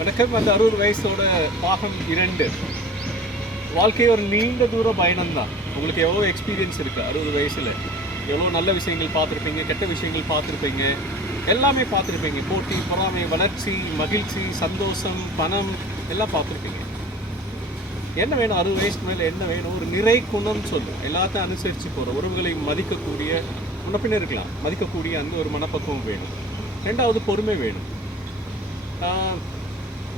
வணக்கம். அந்த 60 வயசோட பாகம் 2. வாழ்க்கை ஒரு நீண்ட தூர பயணம் தான். உங்களுக்கு எவ்வளோ எக்ஸ்பீரியன்ஸ் இருக்குது 60 வயசில். எவ்வளோ நல்ல விஷயங்கள் பார்த்துருப்பீங்க, கெட்ட விஷயங்கள் பார்த்துருப்பீங்க, எல்லாமே பார்த்துருப்பீங்க. போட்டி, பொறாமை, வளர்ச்சி, மகிழ்ச்சி, சந்தோஷம், பணம் எல்லாம் பார்த்துருப்பீங்க. என்ன வேணும் 60 வயசுக்கு மேலே? என்ன வேணும்? ஒரு நிறை குணம் சொல்லும். எல்லாத்தையும் அனுசரித்து போகிற, உறவுகளை மதிக்கக்கூடிய, முன்னப்பின்ன இருக்கலாம், மதிக்கக்கூடிய அந்த ஒரு மனப்பக்குவம் வேணும். 2வது பொறுமை வேணும்.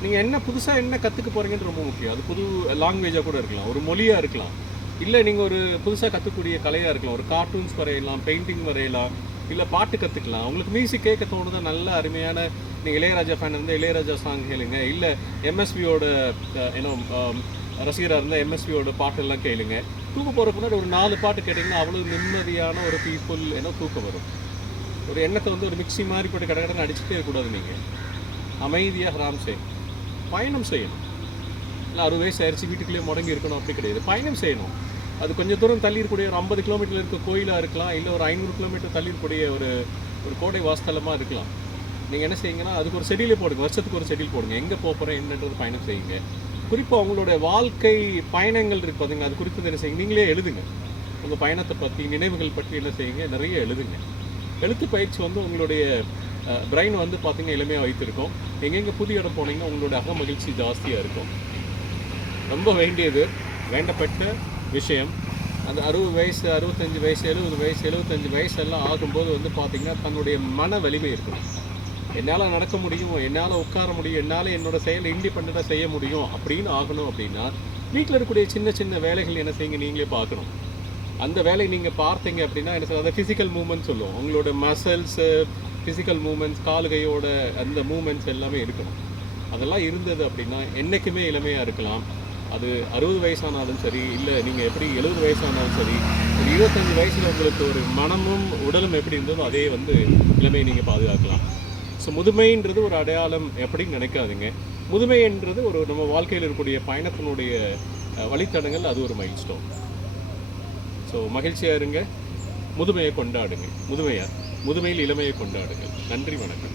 நீங்கள் என்ன புதுசாக என்ன கற்றுக்க போகிறீங்கன்னு ரொம்ப முக்கியம். அது புது லாங்குவேஜாக கூட இருக்கலாம், ஒரு மொழியாக இருக்கலாம், இல்லை நீங்கள் ஒரு புதுசாக கற்றுக்கூடிய கலையாக இருக்கலாம். ஒரு கார்ட்டூன்ஸ் வரையலாம், பெயிண்டிங் வரையலாம், இல்லை பாட்டு கற்றுக்கலாம். உங்களுக்கு மியூசிக் கேட்க தோணுதான், நல்ல அருமையான நீங்கள் இளையராஜா ஃபேன் இருந்தால் இளையராஜா சாங் கேளுங்க, இல்லை எம்எஸ்வியோட ரசிகராக இருந்தால் எம்எஸ்வியோட பாட்டெல்லாம் கேளுங்க. தூக்க போகிற முன்னாடி ஒரு 4 பாட்டு கேட்டிங்கன்னா அவ்வளோ நிம்மதியான ஒரு பீப்புள் தூக்கம் வரும். ஒரு எண்ணத்தை ஒரு மிக்சி மாதிரி போட்டு கடகடன்னு அடிச்சுட்டே இருக்கக்கூடாது. நீங்கள் அமைதியாக ராம்சே பயணம் செய்யணும். இல்லை 60 வயசு ஆயிடுச்சு வீட்டுக்குள்ளேயே முடங்கி இருக்கணும் அப்படி கிடையாது. பயணம் செய்யணும். அது கொஞ்சம் தூரம் தள்ளி இருக்கக்கூடிய ஒரு 50 கிலோமீட்டரில் இருக்க கோயிலாக இருக்கலாம், இல்லை ஒரு 500 கிலோமீட்டர் தள்ளி இருக்கக்கூடிய ஒரு கோடை வாஸ்தலமாக இருக்கலாம். நீங்கள் என்ன செய்யுங்கன்னா அதுக்கு ஒரு ஷெடியூலே போடுங்க, வருஷத்துக்கு ஒரு ஷெடியூல் போடுங்க. எங்கே போகிறேன் என்னன்றது பயணம் செய்யுங்க. குறிப்பாக உங்களுடைய வாழ்க்கை பயணங்கள் இருக்குது பார்த்தீங்கன்னா, அது குறித்து என்ன செய்யுங்க, நீங்களே எழுதுங்க. உங்கள் பயணத்தை பற்றி, நினைவுகள் பற்றி என்ன செய்யுங்க, நிறைய எழுதுங்க. எழுத்து பயிற்சி உங்களுடைய பிரெயின் பார்த்தீங்கன்னா எளிமையாக வைத்திருக்கும். எங்கெங்கே புதிய இடம் போனீங்கன்னா உங்களோட அக மகிழ்ச்சி ஜாஸ்தியாக இருக்கும். ரொம்ப வேண்டியது, வேண்டப்பட்ட விஷயம். அந்த 60 வயசு, 65 வயசு, 70 வயசு, 75 வயசு எல்லாம் ஆகும்போது பார்த்தீங்கன்னா தன்னுடைய மன வலிமை இருக்கணும். என்னால் நடக்க முடியும், என்னால் உட்கார முடியும், என்னால் என்னோடய செயலை இண்டிபெண்ட்டாக செய்ய முடியும் அப்படின்னு ஆகணும். அப்படின்னா வீட்டில் இருக்கக்கூடிய சின்ன சின்ன வேலைகள் என்ன செய்யுங்க, நீங்களே பார்க்கணும். அந்த வேலையை நீங்கள் பார்த்தீங்க அப்படின்னா என்ன சொல்ல, அதை ஃபிசிக்கல் மூமெண்ட்ஸ் சொல்லுவோம். உங்களோட மசில்ஸு, ஃபிசிக்கல் மூமெண்ட்ஸ், காலுகையோட அந்த மூமெண்ட்ஸ் எல்லாமே இருக்கணும். அதெல்லாம் இருந்தது அப்படின்னா என்றைக்குமே இளமையாக இருக்கலாம். அது 60 வயசானாலும் சரி, இல்லை நீங்கள் எப்படி 70 வயசானாலும் சரி, ஒரு 25 வயசில் உங்களுக்கு ஒரு மனமும் உடலும் எப்படி இருந்ததோ அதே இளமையை நீங்கள் பாதுகாக்கலாம். ஸோ முதுமைன்றது ஒரு அடையாளம் எப்படின்னு நினைக்காதுங்க. முதுமைன்றது ஒரு நம்ம வாழ்க்கையில் இருக்கக்கூடிய பயணத்தினுடைய வழித்தடங்கள், அது ஒரு மைல் ஸ்டோன். ஸோ மகிழ்ச்சியாக இருங்க, முதுமையை கொண்டாடுங்க. முதுமையில் இளமையை கொண்டாடுங்கள். நன்றி, வணக்கம்.